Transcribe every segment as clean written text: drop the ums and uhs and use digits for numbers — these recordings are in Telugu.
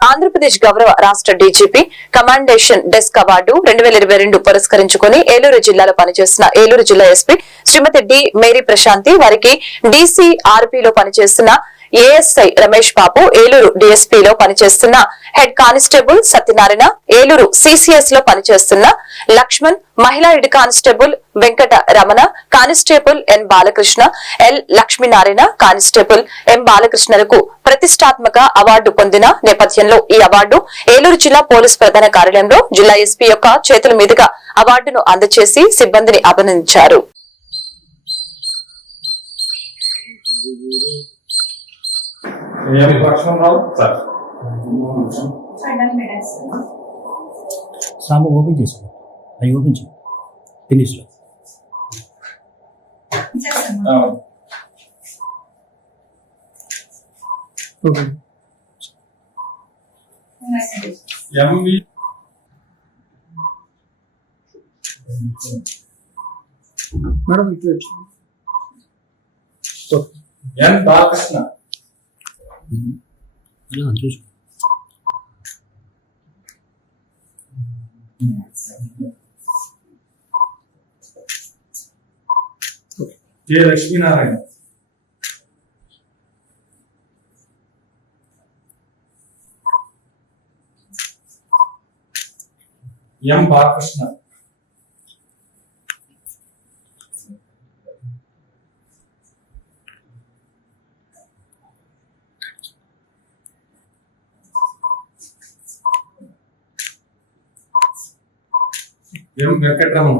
ఆంధ్రప్రదేశ్ గౌరవ రాష్ట్ర డీజీపీ కమాండేషన్ డెస్క్ అవార్డు 2022 పురస్కరించుకుని ఏలూరు జిల్లాలో పనిచేస్తున్న ఏలూరు జిల్లా SP Shrimati D Mary Prashanti వారికి డీసీఆర్పీలో పనిచేస్తున్న ఏఎస్ఐ రమేష్ బాబు, ఏలూరు డీఎస్పీలో పనిచేస్తున్న head constable Satyanarayana, Eluru CCS లో పనిచేస్తున్న లక్ష్మణ్, మహిళా head constable Venkata Ramana, constable N Balakrishna, L Lakshminarayana, constable M బాలకృష్ణలకు ప్రతిష్టాత్మక అవార్డు పొందిన నేపథ్యంలో ఈ అవార్డు ఏలూరు జిల్లా పోలీస్ ప్రధాన కార్యాలయంలో జిల్లా ఎస్పీ యొక్క చేతుల మీదుగా అవార్డును అందజేసి సిబ్బందిని అభినందించారు. ఓపెన్ చేసుకో, అవి ఓపెన్ చేయి ఫినిష్ లో. మేడం ఇటు వచ్చి ఎన్ బాలకృష్ణ చూసుకో. కె లక్ష్మీనారాయణ, ఎం బాలకృష్ణ, ఎం వెంకటరమణ,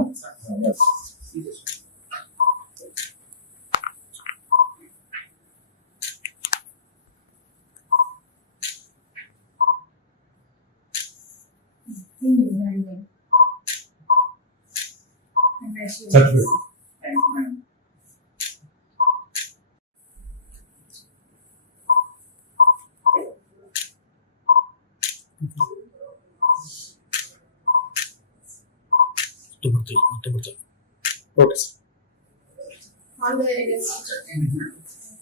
మొత్తం ఓకే సార్. All the